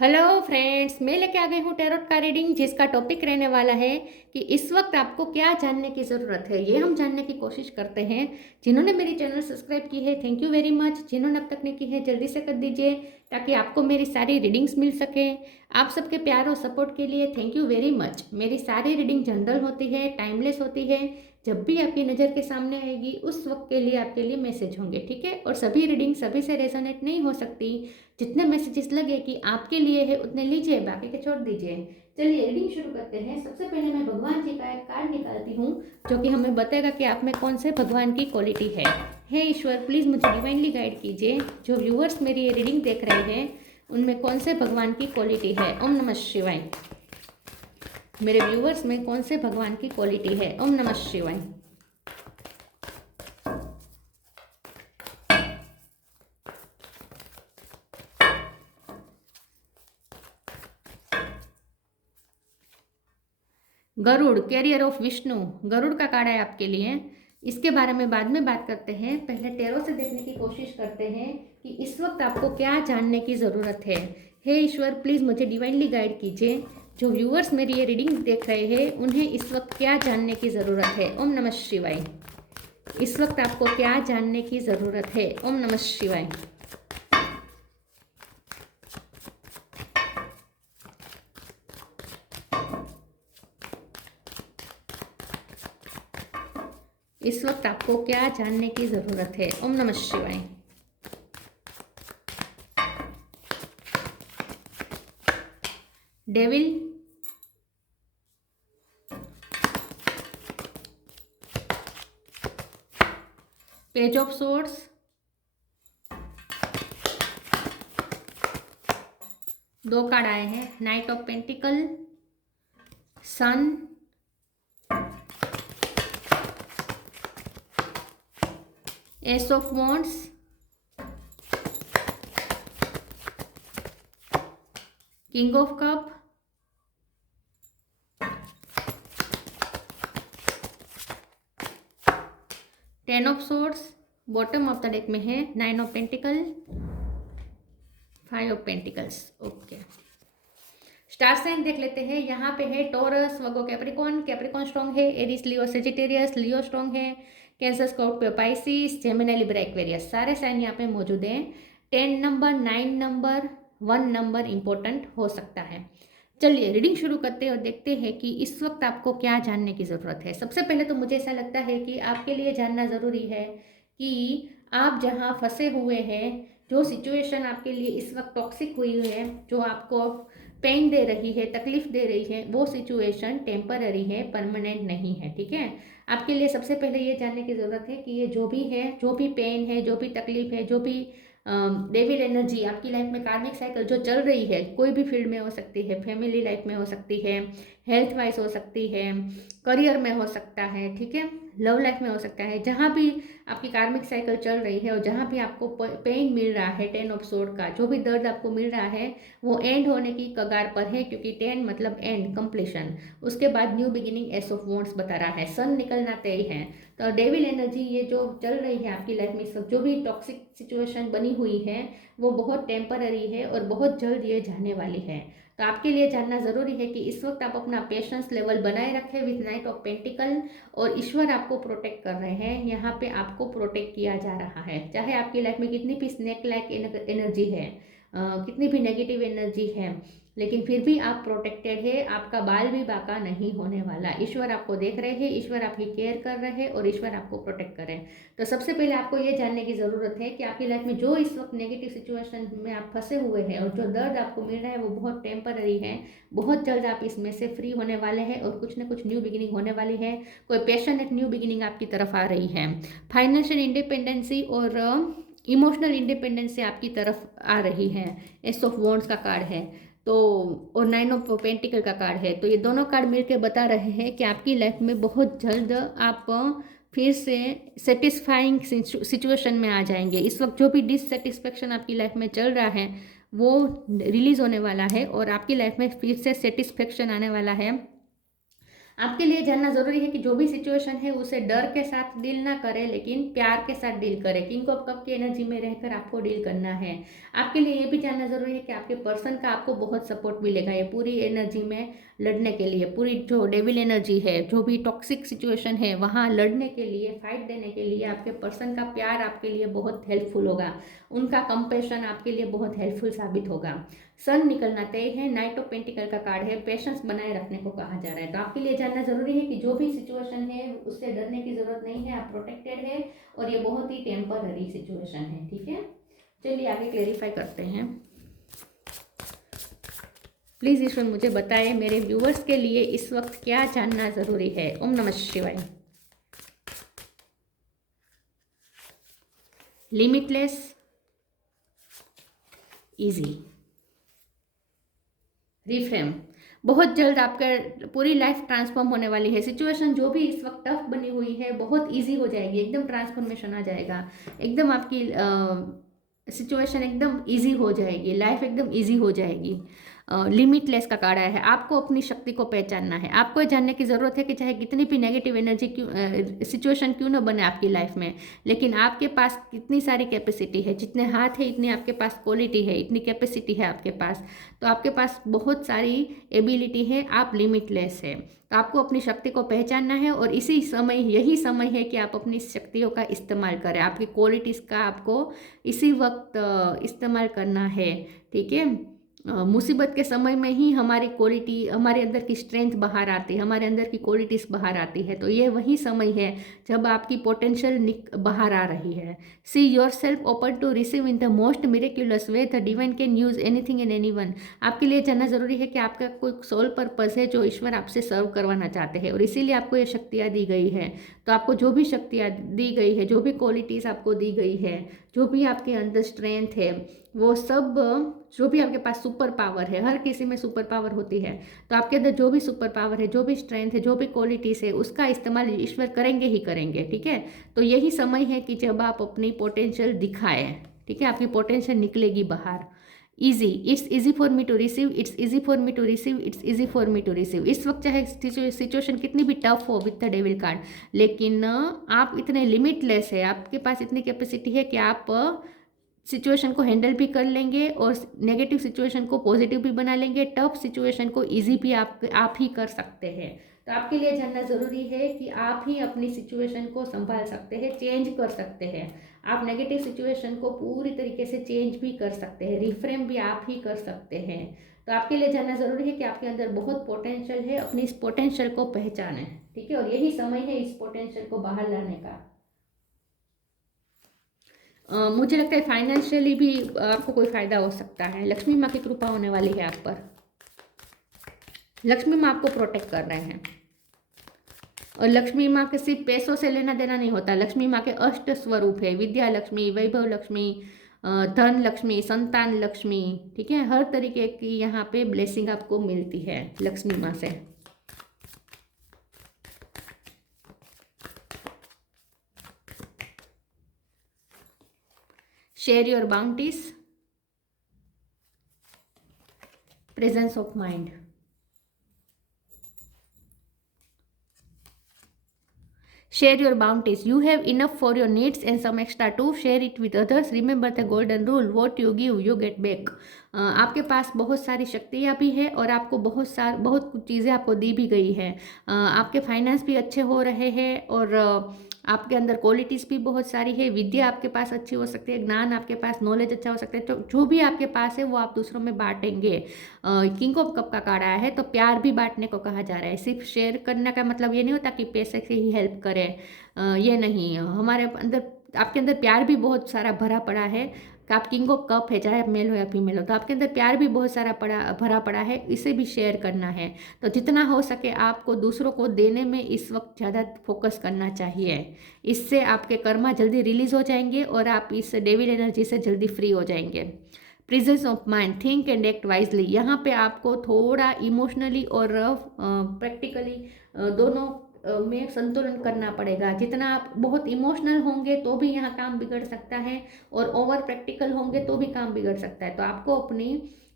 Hello friends, मैं लेके आ गई हूँ टैरोट का रीडिंग जिसका टॉपिक रहने वाला है कि इस वक्त आपको क्या जानने की ज़रूरत है। ये हम जानने की कोशिश करते हैं। जिन्होंने मेरी चैनल सब्सक्राइब की है, थैंक यू वेरी मच। जिन्होंने अब तक नहीं की है, जल्दी से कर दीजिए ताकि आपको मेरी सारी रीडिंग्स मिल सके। आप सबके प्यार और सपोर्ट के लिए थैंक यू वेरी मच। मेरी सारी रीडिंग जनरल होती है, टाइमलेस होती है। जब भी आपकी नज़र के सामने आएगी उस वक्त के लिए आपके लिए मैसेज होंगे, ठीक है। और सभी रीडिंग सभी से रेजोनेट नहीं हो सकती। जितने मैसेजेस लगे कि आपके लिए है उतने लीजिए, बाकी के छोड़ दीजिए। चलिए रीडिंग शुरू करते हैं। सबसे पहले मैं भगवान जी का एक कार्ड निकालती हूँ जो कि हमें बताएगा कि आप में कौन से भगवान की क्वालिटी है। हे ईश्वर, प्लीज़ मुझे डिवाइनली गाइड कीजिए। जो व्यूअर्स मेरी ये रीडिंग देख रहे हैं उनमें कौन से भगवान की क्वालिटी है। ओम नमः शिवाय। मेरे व्यूअर्स में कौन से भगवान की क्वालिटी है। ओम नमः शिवाय। गरुड़, कैरियर ऑफ विष्णु, गरुड़ का कार्ड है आपके लिए। इसके बारे में बाद में बात करते हैं। पहले टैरो से देखने की कोशिश करते हैं कि इस वक्त आपको क्या जानने की ज़रूरत है। हे ईश्वर, प्लीज़ मुझे डिवाइनली गाइड कीजिए। जो व्यूअर्स मेरी ये रीडिंग देख रहे हैं उन्हें इस वक्त क्या जानने की ज़रूरत है। ओम नमः शिवाय। इस वक्त आपको क्या जानने की ज़रूरत है। ओम नमः शिवाय। इस वक्त आपको क्या जानने की ज़रूरत है। ओम नमः शिवाय। डेविल, पेज ऑफ सोर्ड्स, दो कार्ड आए हैं। Knight of pentacle, sun, ace of wands, king of cup, ten of swords. Bottom of the deck में है nine of pentacle, five of pentacles. Okay, star sign देख लेते हैं। यहाँ पे है Taurus, Virgo, Capricorn. Capricorn strong है। Aries, Leo, Sagittarius, Leo strong है। Cancer, Scorpio, Pisces, Gemini, Libra, Aquarius, सारे साइन यहाँ पे मौजूद हैं। 10 नंबर, 9 नंबर, 1 नंबर इंपॉर्टेंट हो सकता है। चलिए रीडिंग शुरू करते हैं और देखते हैं कि इस वक्त आपको क्या जानने की ज़रूरत है। सबसे पहले तो मुझे ऐसा लगता है कि आपके लिए जानना ज़रूरी है कि आप जहाँ फंसे हुए हैं, जो सिचुएशन आपके लिए इस वक्त टॉक्सिक हुई है, जो आपको पेन दे रही है, तकलीफ दे रही है, वो सिचुएशन टेम्पररी है, परमानेंट नहीं है, ठीक है। आपके लिए सबसे पहले ये जानने की ज़रूरत है कि ये जो भी है, जो भी पेन है, जो भी तकलीफ है, जो भी डेविल एनर्जी आपकी लाइफ में, कार्मिक साइकिल जो चल रही है, कोई भी फील्ड में हो सकती है, फैमिली लाइफ में हो सकती है, हेल्थ वाइज हो सकती है, करियर में हो सकता है, ठीक है, लव लाइफ में हो सकता है। जहाँ भी आपकी कार्मिक साइकिल चल रही है और जहाँ भी आपको पेन मिल रहा है, 10 ऑफ सोर्ड का जो भी दर्द आपको मिल रहा है वो एंड होने की कगार पर है, क्योंकि 10 मतलब एंड, कंप्लीशन। उसके बाद new beginning, S of wands बता रहा है, सन निकलना तय है। तो डेविल एनर्जी ये जो चल रही है आपकी लाइफ में इस वक्त, जो भी टॉक्सिक सिचुएशन बनी हुई है वो बहुत टेम्पररी है और बहुत जल्द ये जाने वाली है। तो आपके लिए जानना ज़रूरी है कि इस वक्त आप अपना पेशेंस लेवल बनाए रखें विथ नाइट ऑफ पेंटिकल। और ईश्वर आपको प्रोटेक्ट कर रहे हैं। यहाँ पे आपको प्रोटेक्ट किया जा रहा है, चाहे आपकी लाइफ में कितनी भी स्नेक लाइक एनर्जी है, कितनी भी नेगेटिव एनर्जी है, लेकिन फिर भी आप प्रोटेक्टेड है। आपका बाल भी बाका नहीं होने वाला। ईश्वर आपको देख रहे हैं, ईश्वर आपकी केयर कर रहे हैं और ईश्वर आपको प्रोटेक्ट कर रहे हैं। तो सबसे पहले आपको ये जानने की ज़रूरत है कि आपकी लाइफ में जो इस वक्त नेगेटिव सिचुएशन में आप फंसे हुए हैं और जो दर्द आपको मिल रहा है वो बहुत टेम्पररी है। बहुत जल्द आप इसमें से फ्री होने वाले हैं और कुछ ना कुछ न्यू बिगिनिंग होने वाली है। कोई पैशनेट न्यू बिगिनिंग आपकी तरफ आ रही है। फाइनेंशियल इंडिपेंडेंसी और इमोशनल इंडिपेंडेंसी आपकी तरफ आ रही है। एस ऑफ वॉन्ड्स का कार्ड है तो, और 9 ऑफ पेंटिकल का कार्ड है। तो ये दोनों कार्ड मिलकर बता रहे हैं कि आपकी लाइफ में बहुत जल्द आप फिर से सेटिस्फाइंग सिचुएशन में आ जाएंगे। इस वक्त जो भी डिससेटिस्फेक्शन आपकी लाइफ में चल रहा है वो रिलीज होने वाला है और आपकी लाइफ में फिर से सेटिस्फेक्शन आने वाला है। आपके लिए जानना जरूरी है कि जो भी सिचुएशन है उसे डर के साथ डील ना करें, लेकिन प्यार के साथ डील करें। किंग ऑफ कप की एनर्जी में रहकर आपको डील करना है। आपके लिए ये भी जानना जरूरी है कि आपके पर्सन का आपको बहुत सपोर्ट मिलेगा ये पूरी एनर्जी में लड़ने के लिए। पूरी जो डेविल एनर्जी है, जो भी टॉक्सिक सिचुएशन है, वहाँ लड़ने के लिए, फाइट देने के लिए आपके पर्सन का प्यार आपके लिए बहुत हेल्पफुल होगा। उनका कंपेशन आपके लिए बहुत हेल्पफुल साबित होगा। सन निकलना तय है। नाइट ऑफ पेंटिकल का कार्ड है। पेशेंस बनाए रखने को कहा जा रहा है। तो आपके लिए जानना जरूरी है कि जो भी सिचुएशन है उससे डरने की जरूरत नहीं है, आप प्रोटेक्टेड है और ये बहुत ही टेम्पररी सिचुएशन है। ठीक है, चलिए आगे क्लेरिफाई करते हैं। प्लीज ईश्वर मुझे बताएं मेरे व्यूअर्स के लिए इस वक्त क्या जानना जरूरी है। ओम नमः शिवाय। Limitless, easy, reframe. बहुत जल्द आपका पूरी लाइफ ट्रांसफॉर्म होने वाली है। सिचुएशन जो भी इस वक्त टफ बनी हुई है बहुत इजी हो जाएगी, एकदम ट्रांसफॉर्मेशन आ जाएगा, एकदम आपकी सिचुएशन एकदम इजी हो जाएगी, लाइफ एकदम इजी हो जाएगी। लिमिटलेस का कार्ड आया है। आपको अपनी शक्ति को पहचानना है। आपको ये जानने की ज़रूरत है कि चाहे कितनी भी नेगेटिव एनर्जी क्यों सिचुएशन क्यों ना बने आपकी लाइफ में, लेकिन आपके पास कितनी सारी कैपेसिटी है। जितने हाथ है इतनी आपके पास क्वालिटी है, इतनी कैपेसिटी है आपके पास। तो आपके पास बहुत सारी एबिलिटी है, आप लिमिटलेस है। तो आपको अपनी शक्ति को पहचानना है और इसी समय, यही समय है कि आप अपनी शक्तियों का इस्तेमाल करें। आपकी क्वालिटीज़ का आपको इसी वक्त इस्तेमाल करना है। ठीक है, मुसीबत के समय में ही हमारी क्वालिटी, हमारे अंदर की स्ट्रेंथ बाहर आती है, हमारे अंदर की क्वालिटीज़ बाहर आती है। तो ये वही समय है जब आपकी पोटेंशियल बाहर आ रही है। See yourself open to receive in the most miraculous way the divine can use anything and anyone. आपके लिए जानना जरूरी है कि आपका कोई सोल पर्पस है जो ईश्वर आपसे सर्व करवाना चाहते हैं और इसीलिए आपको ये शक्तियाँ दी गई है। तो आपको जो भी शक्तियाँ दी गई है, जो भी क्वालिटीज़ आपको दी गई है, जो भी आपके अंदर स्ट्रेंथ है, वो सब, जो भी आपके पास सुपर पावर है, हर किसी में सुपर पावर होती है। तो आपके अंदर जो भी सुपर पावर है, जो भी स्ट्रेंथ है, जो भी क्वालिटीज़ है, उसका इस्तेमाल ईश्वर करेंगे ही करेंगे। ठीक है, तो यही समय है कि जब आप अपनी पोटेंशियल दिखाएं। ठीक है, आपकी पोटेंशियल निकलेगी बाहर। Easy, it's easy for me to receive, it's easy for me to receive, it's easy for me to receive. इस वक्त चाहे सिचुएशन कितनी भी टफ हो विद द डेविल कार्ड, लेकिन आप इतने लिमिटलेस है, आपके पास इतनी कैपेसिटी है कि आप सिचुएशन को हैंडल भी कर लेंगे और नेगेटिव सिचुएशन को पॉजिटिव भी बना लेंगे, टफ सिचुएशन को इजी भी आप ही कर सकते हैं। तो आपके लिए जानना ज़रूरी है कि आप ही अपनी सिचुएशन को संभाल सकते हैं, चेंज कर सकते हैं। आप नेगेटिव सिचुएशन को पूरी तरीके से चेंज भी कर सकते हैं, रिफ्रेम भी आप ही कर सकते हैं। तो आपके लिए जानना ज़रूरी है कि आपके अंदर बहुत पोटेंशियल है, अपनी इस पोटेंशियल को पहचानें। ठीक है, और यही समय है इस पोटेंशियल को बाहर लाने का। मुझे लगता है फाइनेंशियली भी आपको कोई फ़ायदा हो सकता है। लक्ष्मी माँ की कृपा होने वाली है आप पर। लक्ष्मी माँ आपको प्रोटेक्ट कर रहे हैं और लक्ष्मी माँ के सिर्फ पैसों से लेना देना नहीं होता। लक्ष्मी माँ के अष्ट स्वरूप है, विद्या लक्ष्मी, वैभव लक्ष्मी, धन लक्ष्मी, संतान लक्ष्मी। ठीक है, हर तरीके की यहाँ पे ब्लेसिंग आपको मिलती है लक्ष्मी माँ से। Share your bounties, presence of mind. Share your bounties. You have enough for your needs and some extra too. Share it with others. Remember the golden rule. What you give, you get back. आपके पास बहुत सारी शक्तियाँ भी है और आपको बहुत कुछ चीज़ें आपको दी भी गई है। आपके फाइनेंस भी अच्छे हो रहे हैं और आपके अंदर क्वालिटीज़ भी बहुत सारी है। विद्या आपके पास अच्छी हो सकती है, ज्ञान आपके पास, नॉलेज अच्छा हो सकता है। तो जो भी आपके पास है वो आप दूसरों में बांटेंगे। किंग ऑफ कप का कार्ड आया है, तो प्यार भी बांटने को कहा जा रहा है। सिर्फ शेयर करने का मतलब ये नहीं होता कि पैसे से ही हेल्प करें, ये नहीं। हमारे अंदर, आपके अंदर प्यार भी बहुत सारा भरा पड़ा है। आप किंग ऑफ कप है, चाहे आप मेल हो या फीमेल हो, तो आपके अंदर प्यार भी बहुत सारा भरा पड़ा है। इसे भी शेयर करना है। तो जितना हो सके आपको दूसरों को देने में इस वक्त ज़्यादा फोकस करना चाहिए। इससे आपके कर्मा जल्दी रिलीज हो जाएंगे और आप इस डेविल एनर्जी से जल्दी फ्री हो जाएंगे। Presence of mind, think and act wisely. यहाँ पे आपको थोड़ा इमोशनली और प्रैक्टिकली दोनों में संतुलन करना पड़ेगा। जितना आप बहुत इमोशनल होंगे तो भी यहाँ काम बिगड़ सकता है और ओवर प्रैक्टिकल होंगे तो भी काम बिगड़ सकता है। तो आपको अपनी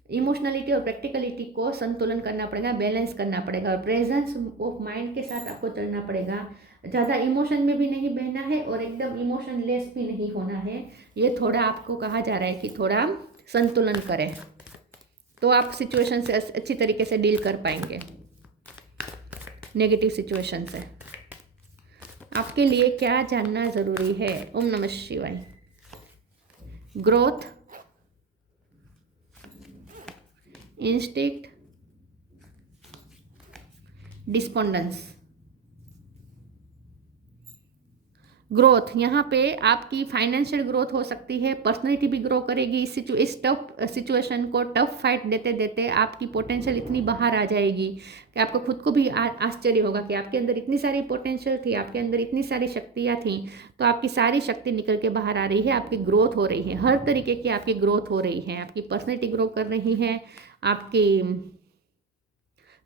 इमोशनलिटी और प्रैक्टिकलिटी को संतुलन करना पड़ेगा, बैलेंस करना पड़ेगा और प्रेजेंस ऑफ माइंड के साथ आपको चलना पड़ेगा। ज़्यादा इमोशन में भी नहीं बहना है और एकदम इमोशनलेस भी नहीं होना है। ये थोड़ा आपको कहा जा रहा है कि थोड़ा संतुलन करें, तो आप सिचुएशन से अच्छी तरीके से डील कर पाएंगे। नेगेटिव सिचुएशन से आपके लिए क्या जानना ज़रूरी है? ओम नमः शिवाय। Growth, instinct, despondence. ग्रोथ, यहाँ पे आपकी फाइनेंशियल ग्रोथ हो सकती है, पर्सनैलिटी भी ग्रो करेगी। इस टफ सिचुएशन को टफ फाइट देते देते आपकी पोटेंशियल इतनी बाहर आ जाएगी कि आपको खुद को भी आश्चर्य होगा कि आपके अंदर इतनी सारी पोटेंशियल थी, आपके अंदर इतनी सारी शक्तियाँ थी। तो आपकी सारी शक्ति निकल के बाहर आ रही है, आपकी ग्रोथ हो रही है, हर तरीके की आपकी ग्रोथ हो रही है। आपकी पर्सनैलिटी ग्रो कर रही है, आपकी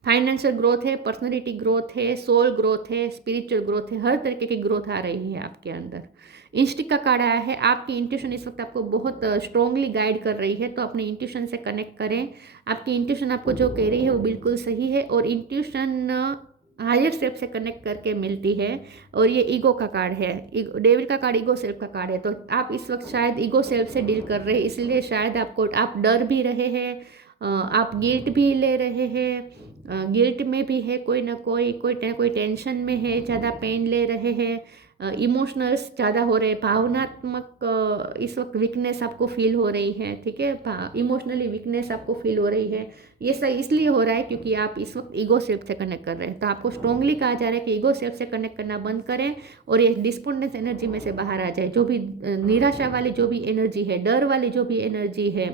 फाइनेंशियल ग्रोथ है, पर्सनैलिटी ग्रोथ है, सोल ग्रोथ है, स्पिरिचुअल ग्रोथ है, हर तरीके की ग्रोथ आ रही है आपके अंदर। इंस्टिक का कार्ड आया है, आपकी इंट्यूशन इस वक्त आपको बहुत स्ट्रांगली गाइड कर रही है, तो अपने इंट्यूशन से कनेक्ट करें। आपकी इंट्यूशन आपको जो कह रही है वो बिल्कुल सही है और इंट्यूशन हायर सेल्फ से कनेक्ट करके मिलती है। और ये ईगो का कार्ड है, डेविड का कार्ड ईगो सेल्फ का कार्ड है। तो आप इस वक्त शायद ईगो सेल्फ से डील कर रहे हैं, इसलिए शायद आप डर भी रहे हैं, आप गिल्ट भी ले रहे हैं, गिल्ट में भी है, कोई ना कोई टेंशन में है, ज़्यादा पेन ले रहे हैं, इमोशनल्स ज़्यादा हो रहे हैं, भावनात्मक इस वक्त वीकनेस आपको फील हो रही है। ठीक है, इमोशनली वीकनेस आपको फील हो रही है। ये सब इसलिए हो रहा है क्योंकि आप इस वक्त ईगो सेल्फ से कनेक्ट कर रहे हैं। तो आपको स्ट्रांगली कहा जा रहा है कि ईगो सेल्फ से कनेक्ट करना बंद करें और ये डिस्पोंडेंस एनर्जी में से बाहर आ जाए। जो भी निराशा वाली जो भी एनर्जी है, डर वाली जो भी एनर्जी है,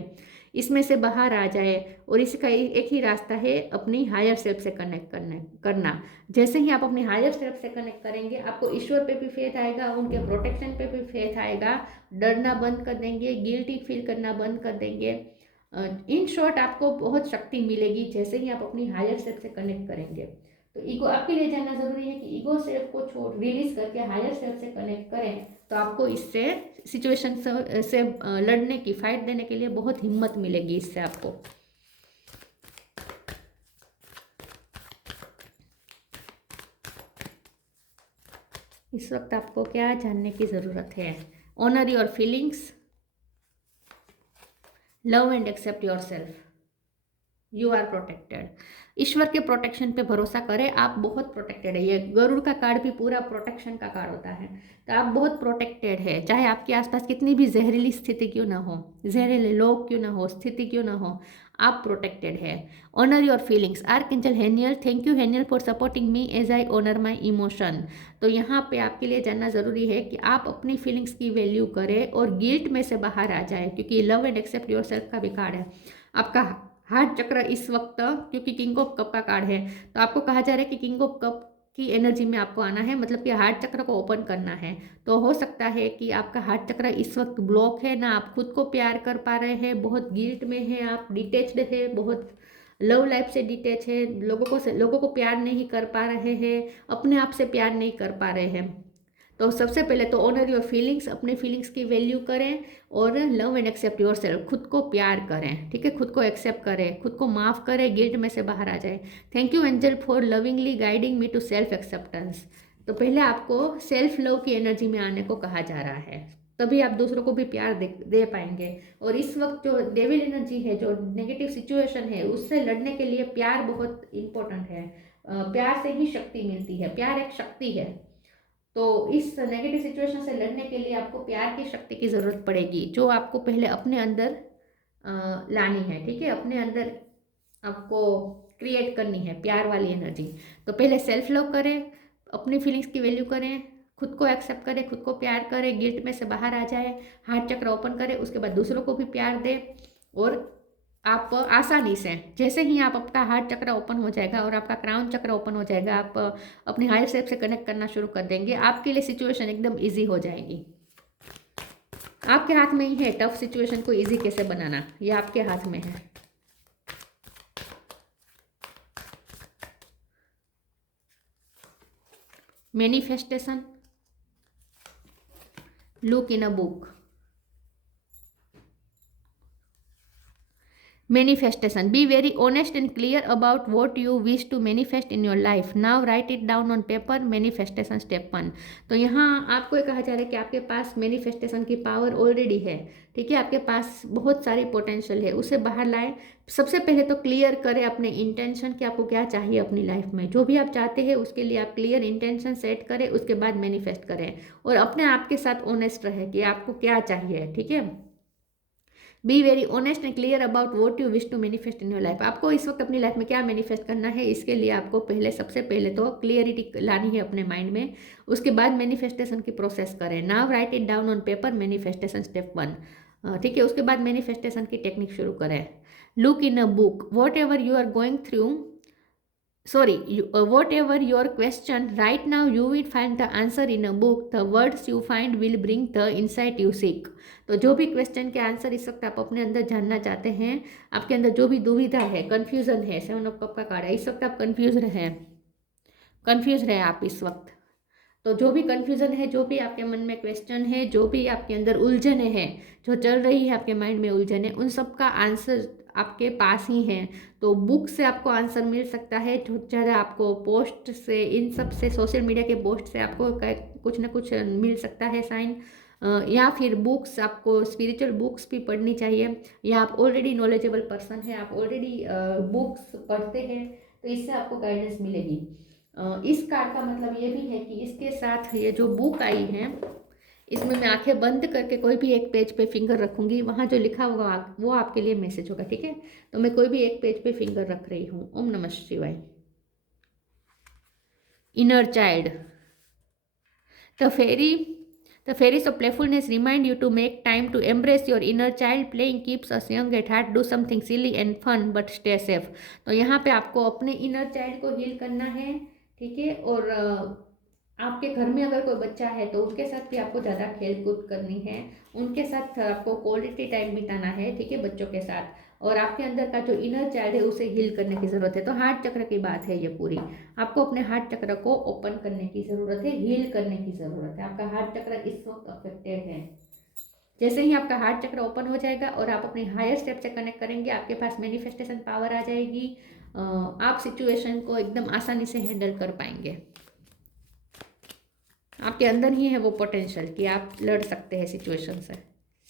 इसमें से बाहर आ जाए। और इसका एक ही रास्ता है, अपनी हायर सेल्फ से कनेक्ट करना। जैसे ही आप अपनी हायर सेल्फ से कनेक्ट करेंगे, आपको ईश्वर पे भी फेथ आएगा, उनके प्रोटेक्शन पे भी फेथ आएगा, डरना बंद कर देंगे, गिल्टी फील करना बंद कर देंगे। इन शॉर्ट आपको बहुत शक्ति मिलेगी जैसे ही आप अपनी हायर सेल्फ से कनेक्ट करेंगे। तो ईगो आपके लिए जानना जरूरी है कि ईगो सेल्फ को छोड़ रिलीज करके हायर सेल्फ से कनेक्ट करें, तो आपको इससे सिचुएशन से लड़ने की, फाइट देने के लिए बहुत हिम्मत मिलेगी इससे आपको। इस वक्त आपको क्या जानने की ज़रूरत है? Honour your feelings, love and accept yourself, you are protected. ईश्वर के प्रोटेक्शन पे भरोसा करें, आप बहुत प्रोटेक्टेड है। ये गरुड़ का कार्ड भी पूरा प्रोटेक्शन का कार्ड होता है, तो आप बहुत प्रोटेक्टेड है। चाहे आपके आसपास कितनी भी जहरीली स्थिति क्यों ना हो, जहरीले लोग क्यों ना हो, स्थिति क्यों ना हो, आप प्रोटेक्टेड है। Honour your feelings, archangel Haniel, thank you Haniel for supporting me as I honour my emotion. तो यहाँ पे आपके लिए जानना ज़रूरी है कि आप अपनी फीलिंग्स की वैल्यू करें और गिल्ट में से बाहर आ जाए, क्योंकि love and accept yourself का भी कार्ड है। आपका हार्ट चक्र इस वक्त, क्योंकि किंग ऑफ कप का कार्ड है, तो आपको कहा जा रहा है कि किंग ऑफ कप की एनर्जी में आपको आना है, मतलब कि हार्ट चक्र को ओपन करना है। तो हो सकता है कि आपका हार्ट चक्र इस वक्त ब्लॉक है, ना आप खुद को प्यार कर पा रहे हैं, बहुत गिल्ट में है, आप डिटेच्ड है, बहुत लव लाइफ से डिटेच है, लोगों को प्यार नहीं कर पा रहे हैं, अपने आप से प्यार नहीं कर पा रहे हैं। तो सबसे पहले तो ऑनर योर फीलिंग्स, अपने फीलिंग्स की वैल्यू करें और love and accept yourself, खुद को प्यार करें। ठीक है, खुद को एक्सेप्ट करें, खुद को माफ़ करें, गिल्ट में से बाहर आ जाए। Thank you angel for lovingly guiding me to self acceptance. तो पहले आपको सेल्फ लव की एनर्जी में आने को कहा जा रहा है, तभी आप दूसरों को भी प्यार दे पाएंगे। और इस वक्त जो डेविल एनर्जी है, जो नेगेटिव सिचुएशन है, उससे लड़ने के लिए प्यार बहुत इंपॉर्टेंट है। प्यार से ही शक्ति मिलती है, प्यार एक शक्ति है। तो इस नेगेटिव सिचुएशन से लड़ने के लिए आपको प्यार की शक्ति की ज़रूरत पड़ेगी, जो आपको पहले अपने अंदर लानी है। ठीक है, अपने अंदर आपको क्रिएट करनी है प्यार वाली एनर्जी। तो पहले सेल्फ लव करें, अपनी फीलिंग्स की वैल्यू करें, खुद को एक्सेप्ट करें, खुद को प्यार करें, गिल्ट में से बाहर आ जाए, हार्ट चक्र ओपन करें, उसके बाद दूसरों को भी प्यार दें। और आप आसानी से, जैसे ही आप आपका हार्ट चक्र ओपन हो जाएगा और आपका क्राउन चक्र ओपन हो जाएगा, आप अपने हायर सेल्फ से कनेक्ट करना शुरू कर देंगे, आपके लिए सिचुएशन एकदम इजी हो जाएगी। आपके हाथ में ही है टफ सिचुएशन को इजी कैसे बनाना, ये आपके हाथ में है। Manifestation, look in a book. Manifestation. Be very honest and clear about what you wish to manifest in your life. Now write it down on paper. Manifestation step 1. तो यहाँ आपको ये कहा जा रहा है कि आपके पास मैनिफेस्टेशन की पावर ऑलरेडी है, ठीक है, आपके पास बहुत सारी पोटेंशियल है, उसे बाहर लाएं। सबसे पहले तो क्लियर करें अपने इंटेंशन कि आपको क्या चाहिए अपनी लाइफ में। जो भी आप चाहते हैं उसके लिए आप क्लियर इंटेंशन सेट करें, उसके बाद मैनिफेस्ट करें और अपने आप के साथ ऑनेस्ट रहे कि आपको क्या चाहिए, ठीक है। Be very honest and clear about what you wish to manifest in your life. आपको इस वक्त अपनी लाइफ में क्या मैनिफेस्ट करना है, इसके लिए आपको सबसे पहले तो क्लियरिटी लानी है अपने माइंड में, उसके बाद मैनिफेस्टेशन की प्रोसेस करें। Now right it down on paper. Manifestation step 1, ठीक है। उसके बाद मैनिफेस्टेशन की टेक्निक शुरू करें। Look in a book, whatever you are going through, whatever your question right now, you will find the answer in a book. The words you find will bring the insight you seek. तो जो भी question के answer इस वक्त आप अपने अंदर जानना चाहते हैं, आपके अंदर जो भी दुविधा है, कन्फ्यूजन है, 7 ऑफ कप का कार्ड है, इस वक्त आप कंफ्यूज रहे आप इस वक्त। तो जो भी कन्फ्यूजन है, जो भी आपके मन में क्वेश्चन है, जो भी आपके अंदर उलझने हैं, जो चल रही है आपके माइंड में उलझने, उन सब का आंसर आपके पास ही है। तो बुक से आपको आंसर मिल सकता है, जो चाहे आपको पोस्ट से, इन सब से, सोशल मीडिया के पोस्ट से आपको कुछ ना कुछ मिल सकता है साइन, या फिर बुक्स, आपको स्पिरिचुअल बुक्स भी पढ़नी चाहिए, या आप ऑलरेडी नॉलेजेबल पर्सन है, आप ऑलरेडी बुक्स पढ़ते हैं, तो इससे आपको गाइडेंस मिलेगी। इस कार्ड का मतलब ये भी है कि इसके साथ ये जो बुक आई है, इसमें मैं आंखें बंद करके कोई भी एक पेज पे फिंगर रखूंगी, वहाँ जो लिखा होगा वो आपके लिए मैसेज होगा, ठीक है। तो मैं कोई भी एक पेज पे फिंगर रख रही हूँ। ओम नमः शिवाय। Inner child. The fairies of playfulness remind you to make time to embrace your inner child. Playing keeps us young at heart. Do something silly and fun but stay safe. तो यहाँ पे आपको अपने इनर चाइल्ड को heal करना है, ठीक है। और आपके घर में अगर कोई बच्चा है तो उनके साथ भी आपको ज़्यादा खेल कूद करनी है, उनके साथ आपको क्वालिटी टाइम बिताना है, ठीक है, बच्चों के साथ। और आपके अंदर का जो इनर चाइल्ड है उसे हील करने की ज़रूरत है। तो हार्ट चक्र की बात है ये पूरी, आपको अपने हार्ट चक्र को ओपन करने की ज़रूरत है, हील करने की ज़रूरत है। आपका हार्ट चक्र इस वक्त अफेक्टेड है। जैसे ही आपका हार्ट चक्र ओपन हो जाएगा और आप अपने हायर स्टेप से कनेक्ट करेंगे, आपके पास मैनिफेस्टेशन पावर आ जाएगी। आप सिचुएशन को एकदम आसानी से हैंडल कर पाएंगे। आपके अंदर ही है वो पोटेंशियल कि आप लड़ सकते हैं सिचुएशन से,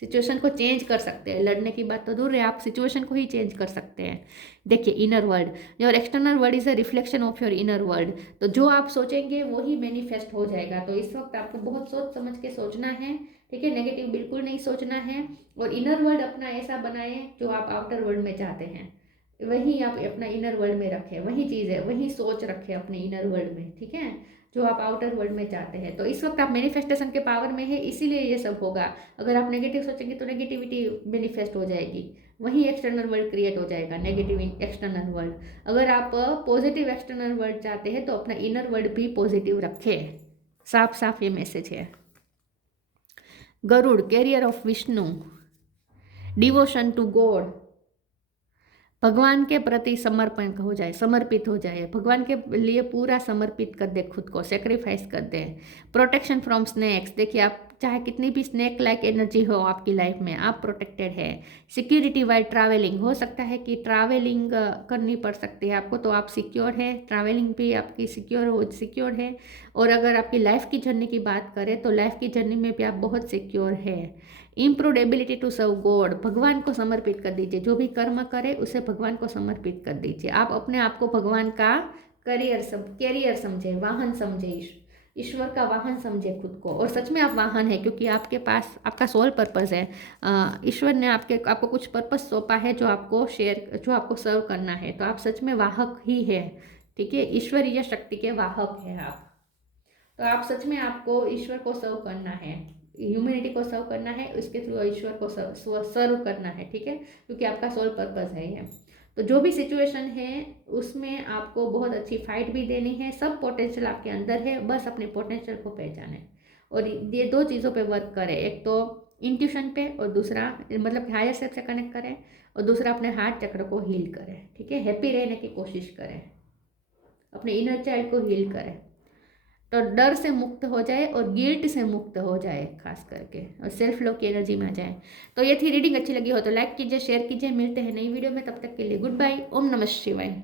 सिचुएशन को चेंज कर सकते हैं। लड़ने की बात तो दूर है, आप सिचुएशन को ही चेंज कर सकते हैं। देखिए, inner world, your external world is a reflection of your inner world. तो जो आप सोचेंगे वो ही मैनिफेस्ट हो जाएगा। तो इस वक्त आपको बहुत सोच समझ के सोचना है, ठीक है, नेगेटिव बिल्कुल नहीं सोचना है। और इनर वर्ल्ड अपना ऐसा बनाएं जो आप आउटर वर्ल्ड में चाहते हैं, वही आप अपना इनर वर्ल्ड में रखें, वही चीज़ है, वही सोच रखें अपने इनर वर्ल्ड में, ठीक है, जो आप आउटर वर्ल्ड में चाहते हैं। तो इस वक्त आप मैनिफेस्टेशन के पावर में है, इसीलिए ये सब होगा। अगर आप नेगेटिव सोचेंगे तो नेगेटिविटी मैनिफेस्ट हो जाएगी, वही एक्सटर्नल वर्ल्ड क्रिएट हो जाएगा, नेगेटिव एक्सटर्नल वर्ल्ड। अगर आप पॉजिटिव एक्सटर्नल वर्ल्ड चाहते हैं तो अपना इनर वर्ल्ड भी पॉजिटिव रखें। साफ साफ ये मैसेज है। Garuda, carrier of Vishnu, devotion to God, भगवान के प्रति समर्पण हो जाए, समर्पित हो जाए, भगवान के लिए पूरा समर्पित कर दे, खुद को सेक्रीफाइस कर दे। प्रोटेक्शन फ्रॉम स्नैक्स, देखिए आप चाहे कितनी भी स्नैक लाइक एनर्जी हो आपकी लाइफ में, आप प्रोटेक्टेड है। सिक्योरिटी वाइल ट्रैवलिंग, हो सकता है कि ट्रैवलिंग करनी पड़ सकती है आपको, तो आप सिक्योर है, ट्रैवलिंग भी आपकी सिक्योर है। और अगर आपकी लाइफ की जर्नी की बात करें तो लाइफ की जर्नी में भी आप बहुत सिक्योर है। Improved ability to serve God, भगवान को समर्पित कर दीजिए, जो भी कर्म करे उसे भगवान को समर्पित कर दीजिए। आप अपने आप को भगवान का कैरियर समझे, वाहन समझे, ईश्वर का वाहन समझे खुद को। और सच में आप वाहन है, क्योंकि आपके पास आपका सोल पर्पस है। ईश्वर ने आपको कुछ पर्पस सौंपा है जो आपको सर्व करना है। तो आप सच में वाहक ही है, ठीक है, ईश्वरीय शक्ति के वाहक है आप। तो आप सच में आपको ईश्वर को सर्व करना है, ह्यूमैनिटी को सर्व करना है, उसके थ्रू ईश्वर को सर्व करना है, ठीक है, क्योंकि आपका सोल पर्पस है ये। तो जो भी सिचुएशन है उसमें आपको बहुत अच्छी फाइट भी देनी है। सब पोटेंशियल आपके अंदर है, बस अपने पोटेंशियल को पहचानें और ये 2 चीज़ों पे वर्क करें। एक तो इंट्यूशन पे, और दूसरा मतलब हायर सेल्फ से कनेक्ट करें, और दूसरा अपने हार्ट चक्र को हील करें, ठीक है। हैप्पी रहने की कोशिश करें, अपने इनर चाइल्ड को हील करें। तो डर से मुक्त हो जाए और गिल्ट से मुक्त हो जाए खास करके, और सेल्फ लव की एनर्जी में आ जाए। तो ये थी रीडिंग, अच्छी लगी हो तो लाइक कीजिए, शेयर कीजिए। मिलते हैं नई वीडियो में, तब तक के लिए गुड बाय। ओम नमः शिवाय।